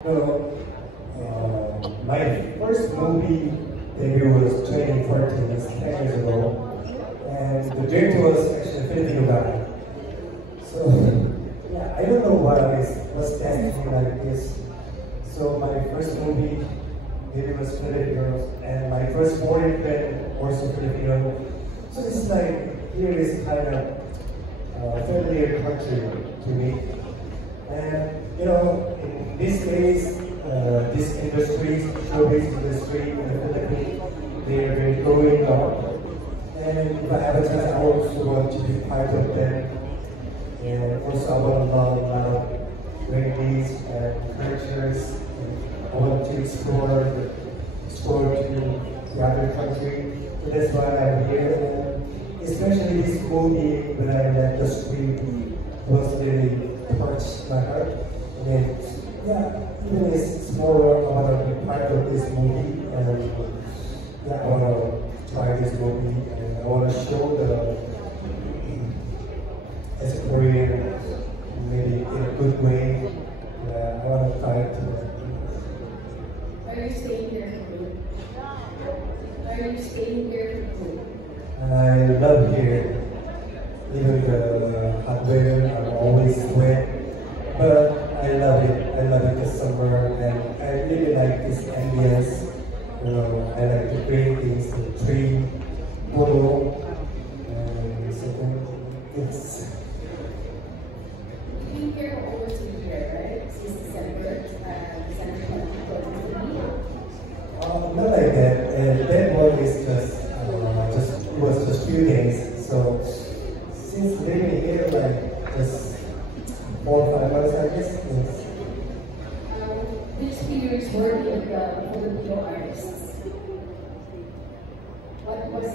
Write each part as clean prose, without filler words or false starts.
My first movie debut was 2014, that's 10 years ago, and the director was actually a Filipino guy. So, yeah, I don't know why it was destiny like this. So my first movie debut was Filipino, and my first foreign friend also Filipino. So it's like, here is kind of familiar country to me. And you know, in this case, this industry, showbiz industry in the Philippines, they are very growing up. And if I have a chance, I also want to be part of them. And also I want to learn about languages and cultures. And I want to explore to the other country. So that's why I'm here. And especially this movie, when I read the script, was really touched my heart. And yeah, even it's more about being part of this movie, and yeah, I want to try this movie, and I want to show as a Korean, maybe in a good way. I want to try to. Are you staying here for good? Are you staying here for good? I love here. Even the hot weather, I'm always wet, but I love it. I love it this summer, and I really like this ambience. You know, I like the green things, the tree, photo, and so it's. You've been here for over 2 years, right? Since December 2023. Not like that. And that one is it was just few days. So since living here, like just 4 or 5 months, I guess. Yes. Which period were with the Filipino artists? What was,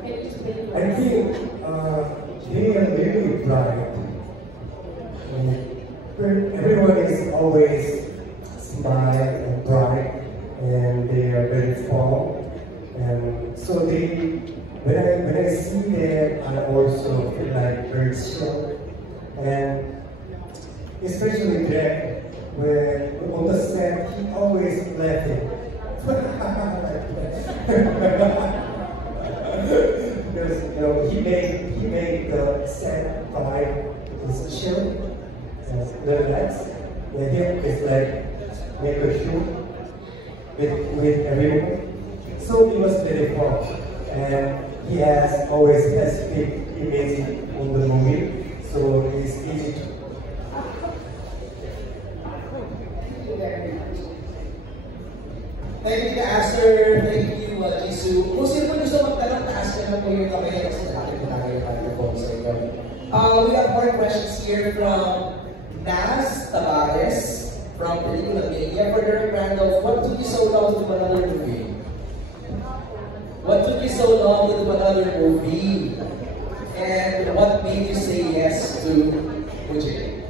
can you explain? I think they are really bright. Everyone is always smile and bright, and they are very fun. And so when I see them, I also feel like very chill. And especially Jack, when on the set, he always laughing. Because you know he made the set vibe is chill and relaxed. And him is like make a shoot with everyone. So it was very fun, and he has always has big image on the movie, so it's easy to. Thank you, Aster. Thank you, Jisoo. Kung sino po gusto magtanong, taas ka na po yung kamay kasi nakakit po namin yung kanya po sa inyo. We have more questions here from Naz Tavares from Pelikula Media. For Derek Randolph, what took you so long to do another movie? What took you so long to do another movie? And what made you say yes to Ujit?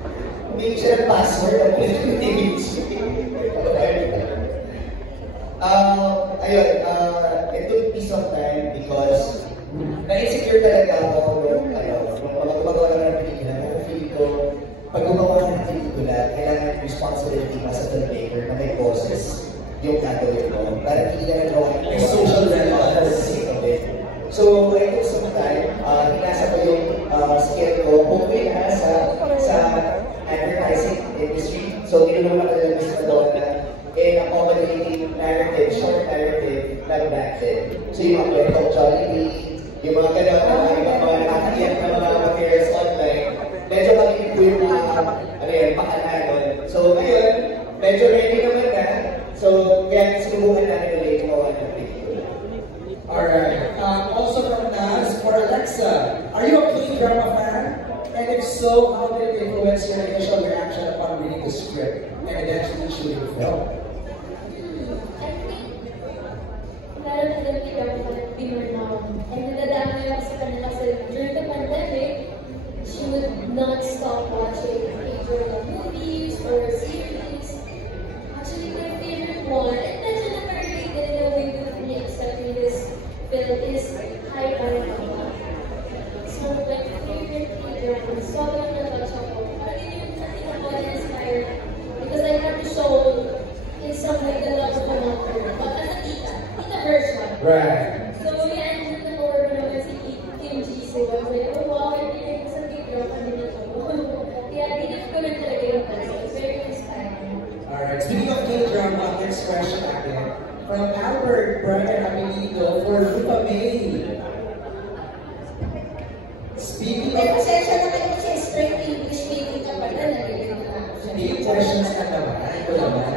Maybe siya ang password of it took me some time because na-insecure talaga ako nung gumagawa naman ng pelikula. Kung feeling ko, pag gumawa ka ng pelikula, kailangan responsibility pa sa filmmaker na may bosses yung gagawin mo. Para hindi ka nagawa ng social relevance for the sake of it. So, I took some time, hinasa ko yung skill ko, hopefully sa advertising industry. So, tinulungan ko yung Miss Madonna in accommodating narrative, short narrative, like back then. So, yung mga kwentong Jollibee, yung mga gano'n, yung mga nakakaiyak na mga materials online, medyo kami po yung pakananon. So, ngayon, medyo ready naman na. So, kaya sinubukan natin ulit yung gawa ng video. Alright. Also from Naz, for Alexa, are you a K-drama fan? And if so, how did it influence your initial reaction upon reading the script and eventually shooting the film? Meron na din kita ko na pinurnaw. And nadadami ako sa kanila kasi during the pandemic, she would not stop watching K-drama movies or series. Actually, my favorite one, and medyo na-related in a way with me accepting this film is Hi Mama. So, my favorite K-drama, sobrang na-touch ako. Parang yun yung natin ako na-inspired because I have to Right. So, yeah, and then na-cover ko naman si Kim Jisoo. I was like, oh wow, hindi ko sa K-drama din ito. Kaya, dinip ko lang talaga yung pansin. It's very inspiring. Alright, speaking of K-drama, next question again. From Albert Brian Abilido for Rupa May. Speaking May of... pasensya na kayo kasi straight English speaking ka pala. Narinig ko na. Hindi questions ka naman. Ito naman.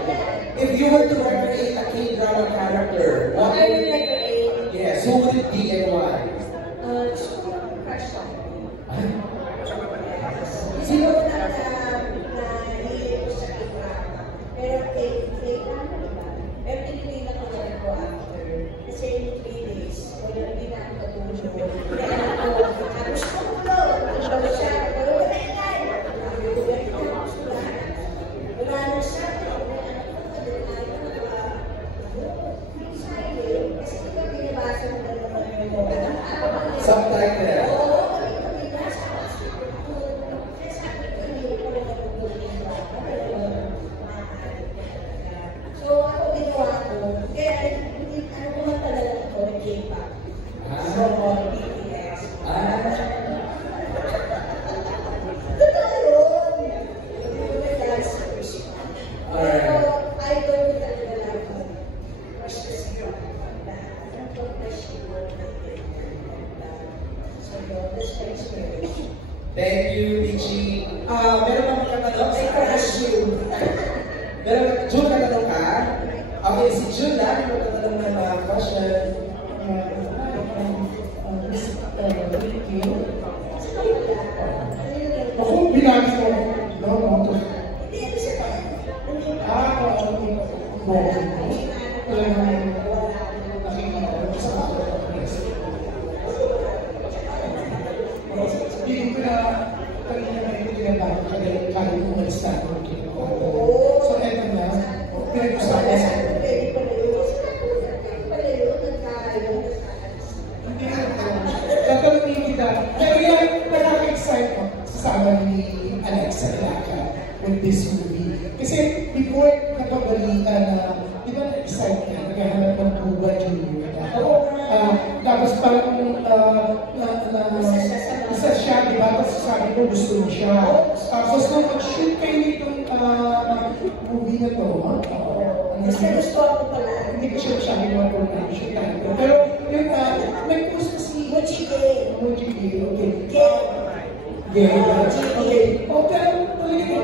If you were to recreate a K-drama character, what I would will like to aim. yes, who would it be and why? Crush ko. Ay, Siguro na hilig ko sa K-drama. Pero K-drama, diba? Pero tinipila ko na rin ko after. Kasi in 3 days, wala rin na ako katulog. Kaya ako, gusto ko ulo. Gusto ko siya. Pero wala yan. Wala na siya. Kasi ito binabasa mo na naman yung subtitle. So, ako ginawa ko, kaya ano naman talaga ako, nag-K-pop. So, BTS. Totoo yun! Yung mga dancers. Pero, idol ko talaga lang ako. Mas specific na ang professional na so, yun, that's my experience. Thank you, Michi. Meron pa mga tanong? I crush you. Meron, June, natanong ka? Okay, si June na, may magtatanong ng mga question. Ako, binagi ko. No. Hindi, kasi Hindi ko na kanina na ito ginagawa kaya umalis na ako. So, eto na. Pinag-usapan sa hindi ko. Tatanungin kita. Pero yan, nakaka-excite mo sasama ni Alexa Ilaca with this movie. Kasi before nakabalita na, di ba na-excite ka, naghahanap ng Cuba Junior. Tapos parang isa siya, di ba? Tapos sabi ko gusto mo siya. Tapos nung mag-shoot kayo nitong movie na to, Kasi gusto ako pala. hindi ko siya masyado mga production title. Pero yun, nag-post na si Mochi Gay. Mochi Gay, okay. Gay. Gay, okay. O, pero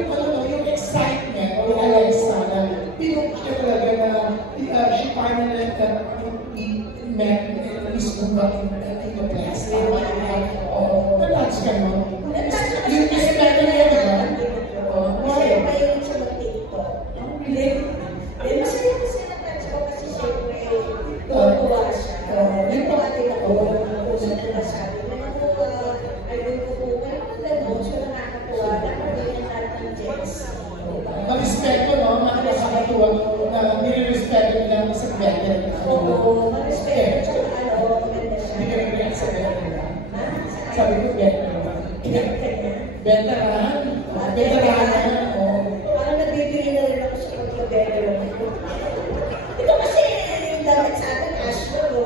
talaga yung excitement o yung Alexa na pinok siya talaga na she finally met mismo ba in the class. Oo, na-touch ka mo. Yung excitement niya, diba? Masaya pa yun sa mag-TikTok. Masaya kasi na-touch ko kasi siyempre tuwa siya. Natuwa din ako kung saan nasabi. Ayun ko po, pero gano'n siya nakakatuwa. Nakabigyan natin ng Jess. Mag-respeto, no? Nakakatuwa na nire-respeto nila sa better. Oo, mag-respeto. Tsaka maganda siya. Hindi ka rin sa better. Sabi ko, better. Veteran. Veteran. Parang nagbibili na rin ako sa pagka-veteran. Ito kasi yung damit sa akin, Ashton, no?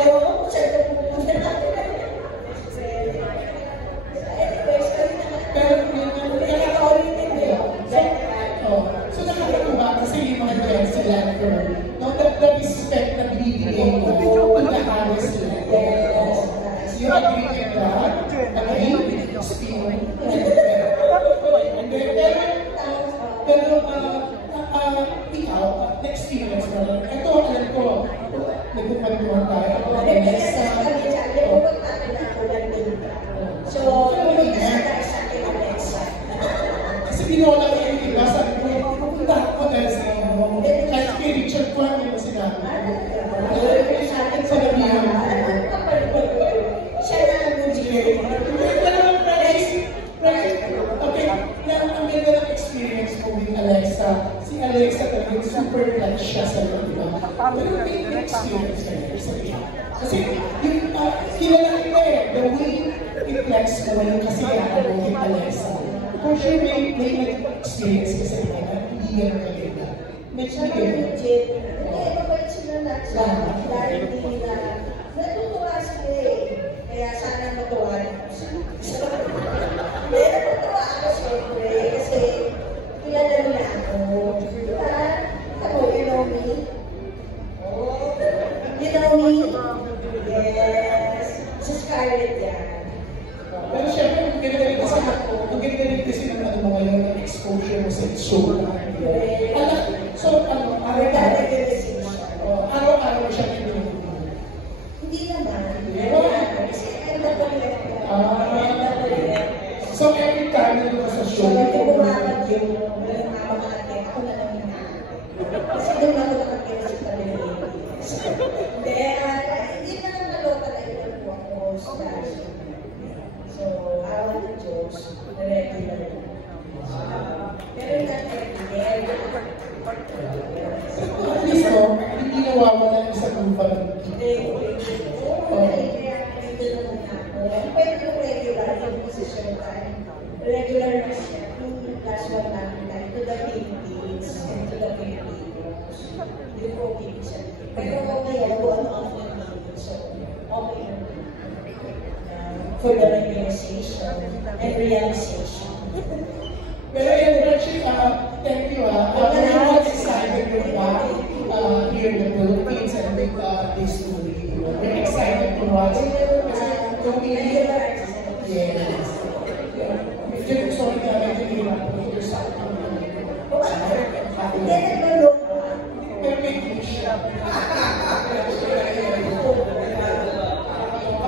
Ewan ko kung saan ito pupunta natin. Anyways, kami naman. Pero Nakaka-oriented yun. so nakakatuwa kasi yung mga Gen Z actor, no, that respect na binibigay mo to the others nila. You agree with that? Agree? Pero ikaw, na-experience mo rin. Ito, alam ko, nagpapagpuhan tayo. So, hindi na tayo sa akin ang Alexa. Kasi pinola ko yung iba, sabi ko, pupunta ako dahil sa inyo. Kahit kay Richard Kwan, yung sinabi ko. Sa nabihan mo. Siya na ang engineer. Okay, ang ganda ng experience ko with Alexa. Si Alexa talagang super like siya sa iyo, diba? Pero may experience ka rin sa iyo. Kasi yung kilala kita eh, the way i-flex mo yung kasiyahan mo with Alexa. For sure, may experience ka sa iyo na hindi yan maganda. Medyo Siya na ang maganda. engineer. Hindi, mabait siya sila lahat nila. Natutuwa sila eh. Kaya sana matuwa rin ako sila. Hindi, natutuwa ako siyempre kasi kilala nila ako. Diba? Ako, you know me? Oh, you know me? Yes. Si Scarlett yan. Pero syempre, ang ganda rin kasi ng ano mo ngayon, ng exposure mo sa show. So, araw-araw siya pinunod. Hindi naman. Kasi so, every time na doon sa show, bumakad yung mamamate, ako na lang yung kasi doon ako nakakita sa tabi ng hindi na lang nalota na ito ako sa fashion. So, awan ng Diyos, regular. Pero not at least, hindi nawawala yung sa kumpa ng Hindi. Kaya dito naman ako. Pwede yung regular, yung position time. Regular na siya. Yung last one namin tayo, to the Philippines and to the Filipinos. Yung okay siya. Pero ngayon, buwan off na namin. So, okay na. For the realization and realization. Pero actually, thank you. I'm excited with here in the Philippines and with this movie. We're excited to watch it. Yes. If you gusto rin namin yung hirap sa akin. Pero may wish.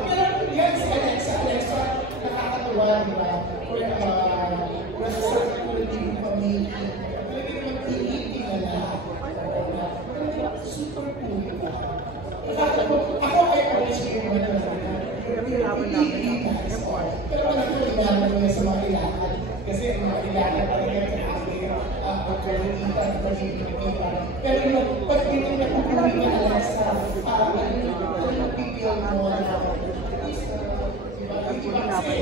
Pero yan si Alexa, nakakatuwa, di ba? Super cool. Ako ay always yung mga pero wala ko inaman mo sa mga ilakad. Kasi ang mga ilakad talaga sa akin, pagkalitan, pagkalitan. Pero yung pag dito nakukulit na Alexa, ano yung pipil mo na diba kasi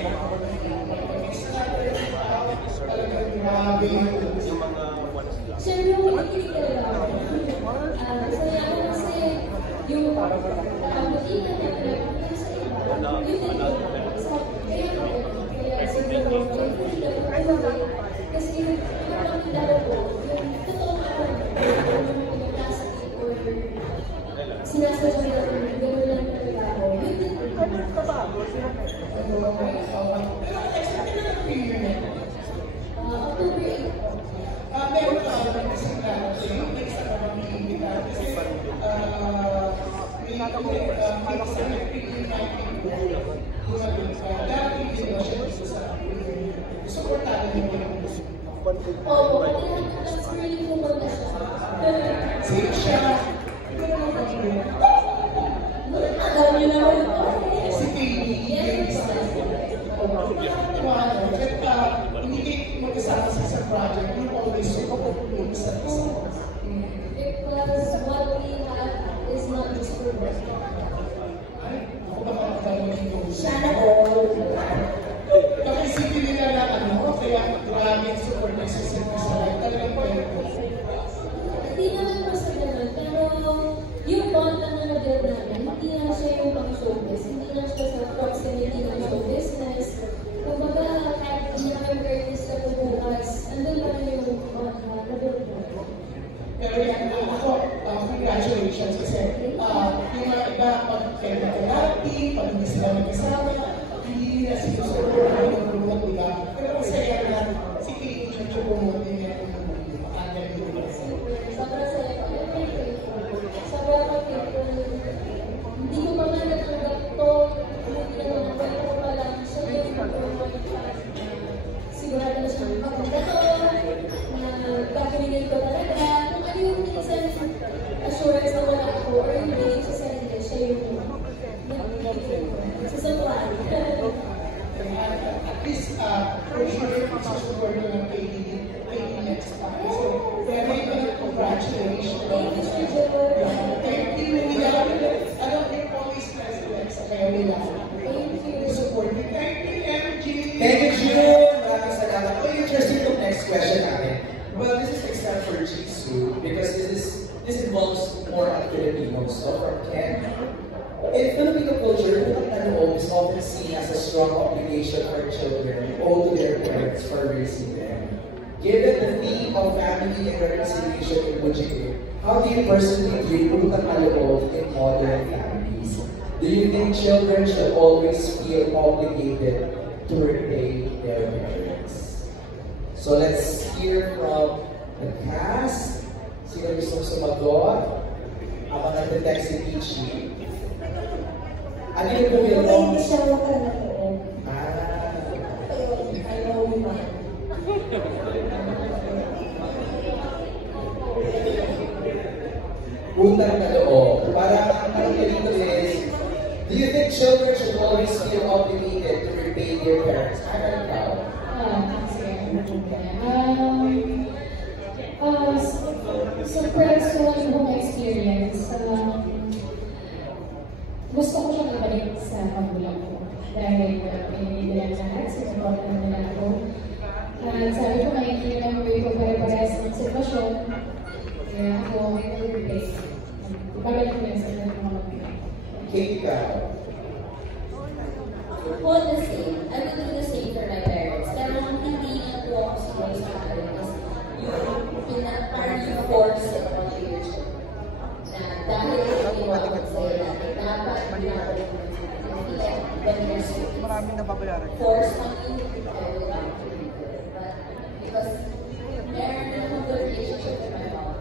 talagang grabe Sir, yung hindi talaga ako. Saya ako kasi yung pag-iitan na pinag-iitan sa iba, yun din ko. Kaya siguro, hindi ako kasi parang nilaro ko, yung totoo ako, yung capacity or sinasadya ko, gano'n lang talaga ako. Yun din ko. October 8. Meron pa ako ng isang yung next na mamimita kasi may sa dati hindi mo siya gusto sa supportado niyo yung gusto. Oo, that's really cool na siya. Sino siya? Alam niyo naman ito. Si Katie. Hindi magkasama sa isang project, you always support yung isa. Because what we have is not just for work. Ako ba makakalaman yung Sana all. Nakisipin nila na kaya maraming support na sa life. Talagang pwede ko. Hindi naman basta ganun, pero yung bond na na-build namin, hindi lang siya yung pang-showbiz, hindi lang siya sa proximity ng show business. Kumbaga, kahit hindi naman artist na bubukas, andun lang yung bond na na-build namin. Pero yan, ako, congratulations kasi yung mga iba, pag-therapy, pag hindi sila magkasama, hindi nila sinusupport ng tulungan nila. Pero masaya na si Katie na tumumunod niya kung Sobrang saya ko. Sobrang ka-faithful. Hindi ko pa man natanggap to. Hindi naman ang kwento ko pa lang. Siya yung sigurado na siya maganda to. Na gagawin ko talaga. Kung ano yung minsan assurance na wala ako or yung belief sa sarili, siya yung sasatuan. at least, for sure, susupport ko ng Katie next time. So, very congratulations. Thank you, Joe. Thank you, Mila. Alam niyo po, is president sa kaya nila. Thank you. Support you. Thank you, MG. Thank you, June! Maraming salamat. Oh, interesting yung next question namin. Well, this is extended for Jisoo because this involves more of Filipinos, so from Ken. In Filipino culture, utang na loob is often seen as a strong obligation for children owed to their parents for raising them. Given the theme of family and reconciliation in Mujib, how do you personally view utang na loob in modern families? Do you think children should always feel obligated to repay their parents? So let's hear from the cast. Sino gusto sumagot? Habang nag-text si Peachy. Ano yung bumili mo? Hindi siya makalatoon. Ayaw mo. Utang na loob. Parang ang tanong dito is, do you think children should always feel obligated to repay their parents? Ano ikaw? Sa personal kong experience, gusto ko siyang ibalik sa magulang ko. Dahil pinili lahat, sinuportan nila ako. Sabi ko, nakikita mo yung pare-parehas ng sitwasyon. Kaya ako, I will repay. Ibabalik ko yan sa mga magulang. Kate, ikaw? All the same. I will do the same for my parents. Pero hindi na po ako siguro sa parents. Parang you force it on your children. Na dahil hindi mo ako sa'yo natin, dapat ginagawa mo when you're students. Maraming nababayaran. Force on you, I will not do it. But because meron akong good relationship with my mom,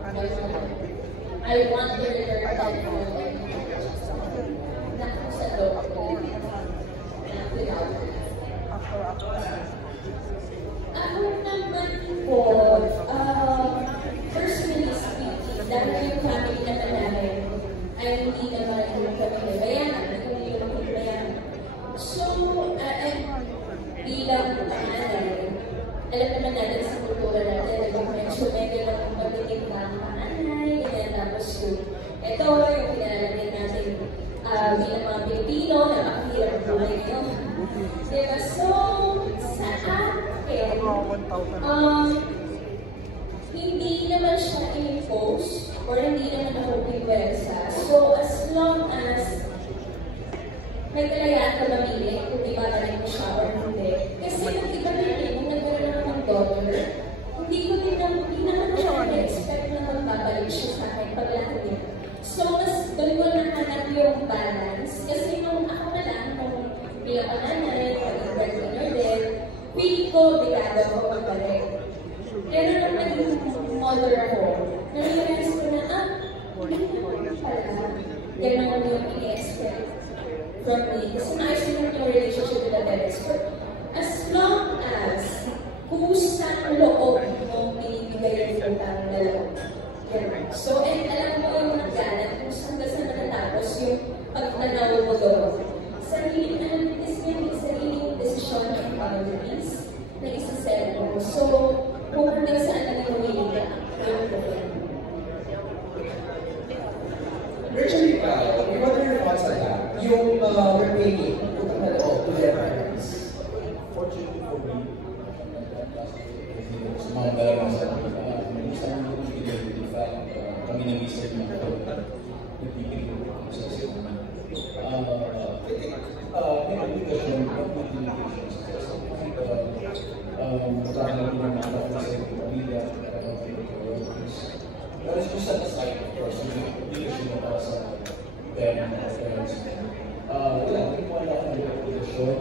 I want to return back to them. Na kung sa loob ko, without her. Ako naman po, personally speaking, dahil yung family naman namin ay hindi naman kami bayaran, hindi naman bayaran. So, bilang panganay, alam naman natin sa kultura natin, medyo lang pagdating ng panganay, and tapos ito, yung pinalatin natin bilang mga Pilipino, na makahirap buhay yun. Diba? So, sa akin, hindi naman siya impose or hindi naman ako piwersa. So, as long as may kalayaan ka mamili kung di ba talaga mo siya or hindi. Kasi yung iba rin kung nagkaroon ako ng daughter, hindi naman siya na-expect na magbabalik siya sa akin pag lahat niya. So, mas doon ko nahanap yung balance. Kasi nung ako na lang, nung bilang pananay, pag-breadwinner din, feeling ko, bigado ako magbalik. Pero nung naging mother ako, nare-realize ko na, hindi naman pala. Ganun yung i-expect from me. Kasi maayos naman yung relationship with the parents. But as long as kusang loob mong binibigay yung utang na loob. So, and alam mo yung mga ganan kung saan ba sa natatapos yung pagtanaw mo doon. Sariling desisyon ng boundaries na isa-set mo. So, kung hanggang saan ang humiling ka, yung problem. Virtually, what are your thoughts on that? Yung repaying, utang na loob to their parents. Fortunately for me, sa mga dalawa sa akin, isang hindi in fact, kami na-visit ng nagpipigil sa sila. I think, may obligasyon, but with limitations. Magkakaroon ng mga kapatid sa pamilya, but it's just set aside, of course, yung obligasyon para sa parents. Wala, hindi mo wala akong obligasyon,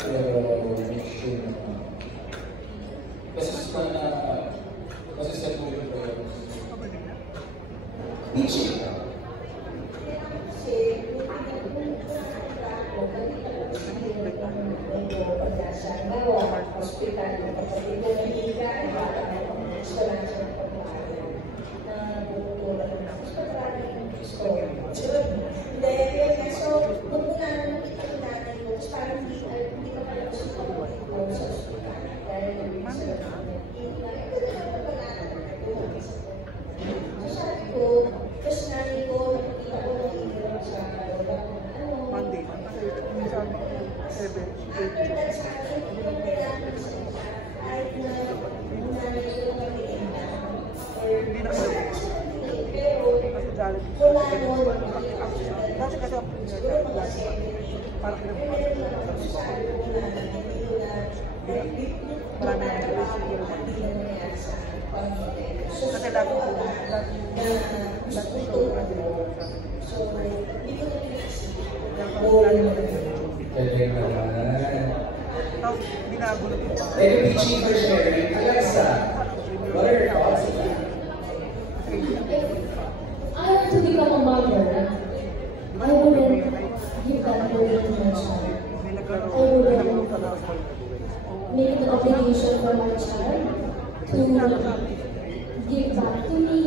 pero make sure na kasi sa tuloy ko yun. Peachy. Kasi, hospital, kapatid na nahiga, ay baka na gusto lang siya ng pagmamahal na bumutulong ng gusto parang gusto. Hindi, so, kung muna nakita ko natin mo, parang hindi ka pala gusto ko sa hospital. Dahil sa So sabi ko, kasi na Pero, mula noon, siguro mga 70. Meron na ako sabi ko na nandito na marami na hindi na nangyari sa pamilya. So, gusto ko so, hindi ko na-isip. Galing naman. Thank you, Pichi, for sharing. Alexa, what are your thoughts on that? I want to become a mother. I wouldn't give that burden to my child. I wouldn't make an obligation for my child to give back to me.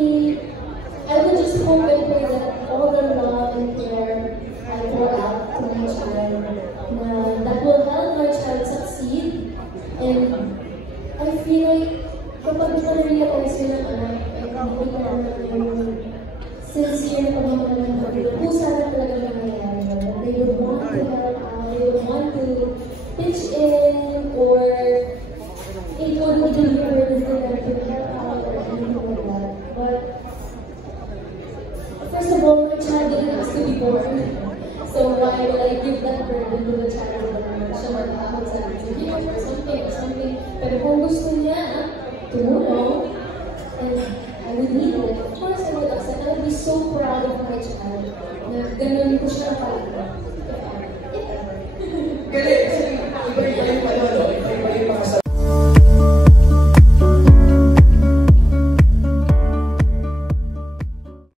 I would just hope and pray that all the love and care I pour out to my child, that will help my child succeed. And I feel like kapag na-realize ko ng anak, hindi ko yung sincere pagmamahal ng pagkita, kung sana talaga nangyayari yun. They would want to help out, they would want to pitch in, or it would deliver the thing to help out or anything like that. But first of all, my child didn't ask to be born. So why will I give that burden to the child na siya mag-ahon sa gift or something. Pero kung gusto niya tumulong, and I would need it, of course I would accept. I would be so proud of my child na ganun ko siya pala.